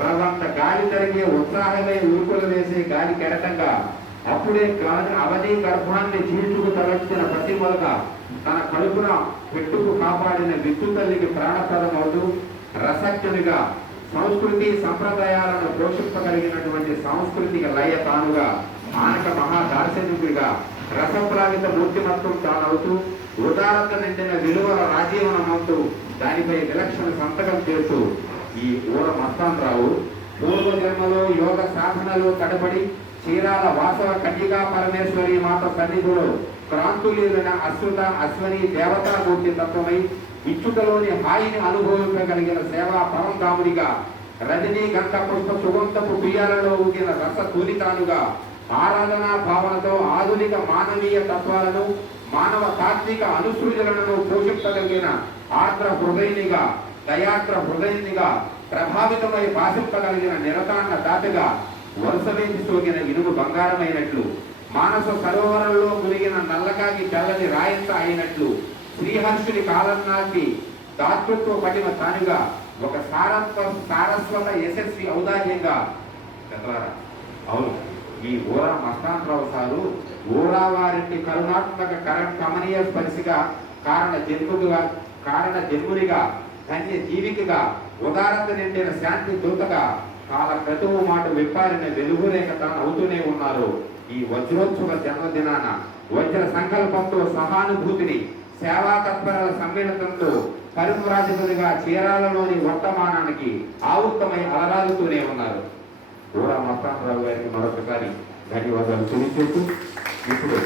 రవంత గాలి జరిగే ఉత్సాహమే ఊరుకులు వేసే గాలి కెరటంగా అప్పుడే అవని గర్భాన్ని చీల్చుకు తలెత్తిన పసిమొలక తన కడుపున పెట్టుకు కాపాడిన విత్తు తల్లికి ప్రాణప్రదమవుతూ రసజ్ఞునిగా సంస్కృతి సంప్రదాయాలను పోషింపగలిగినటువంటి సాంస్కృతిక లయ తానుగా ఆనక మహాదార్శనికుడిగా రసప్లావిత మూర్తిమత్వం తానవుతూ ఉదారత నిండిన విలువల రాజీవనమవుతూ దానిపై విలక్షణ సంతకం చేస్తూ ఈ ఊర మస్తానరావు పూర్వజన్మలో యోగ సాధనలో కడబడి చీరాల వాసవ కన్యకా పరమేశ్వరి మాత సన్నిధిలో క్రాంతులీన అశ్రుత అశ్వని దేవతామూర్తి తత్వమై ఇచ్చుకలోని హాయిని అనుభవించగలిగిన సేవా పరంధాముడిగా రజనీ గంధ పుష్ప సుగంధపు ప్రియాలలో ఊగిన రస తూలితానుగా ఆరాధనా భావనతో ఆధునిక మానవీయ తత్వాలను మానవ తాత్విక అనుసృజనలను పోషించగలిగిన ఆర్ద్ర హృదయునిగా దయాద్ర హృదయునిగా ప్రభావితమై భాషింపగలిగిన నిరతాన్న దాతగా వరుసవేసి సోగిన ఇనుము బంగారమైనట్లు మానస సరోవరంలో మునిగిన నల్లకాకి తెల్లని రాయంత అయినట్లు శ్రీహర్షుని కాలన్నాకి దాతృత్వ పటిమ తానుగా ఒక సారస్వత యశస్వి ఔదార్యంగా అవును ఈ ఊరా మస్తానరావు సారు ఊరా వారికి కరుణాత్మక కమనీయ స్పర్శిగా కారణ జన్మునిగా ధన్య జీవికగా ఉదారత నిండిన శాంతి దూతగా కాల క్రతువు మాట విప్పారిన వెలుగురేఖ తాను అవుతూనే ఉన్నారు. ఈ వజ్రోత్సవ జన్మదినాన వజ్ర సంకల్పంతో సహానుభూతిని సేవా తత్పరాల సమ్మేళనంతో పరిమరాజితులుగా చీరాలలోని వర్తమానానికి ఆవుత్తమై అలరాలుతూనే ఉన్నారు. ఊరా మస్తానరావు గారికి మరొకసారి ధన్యవాదాలు తెలియజేస్తూ ఇప్పుడు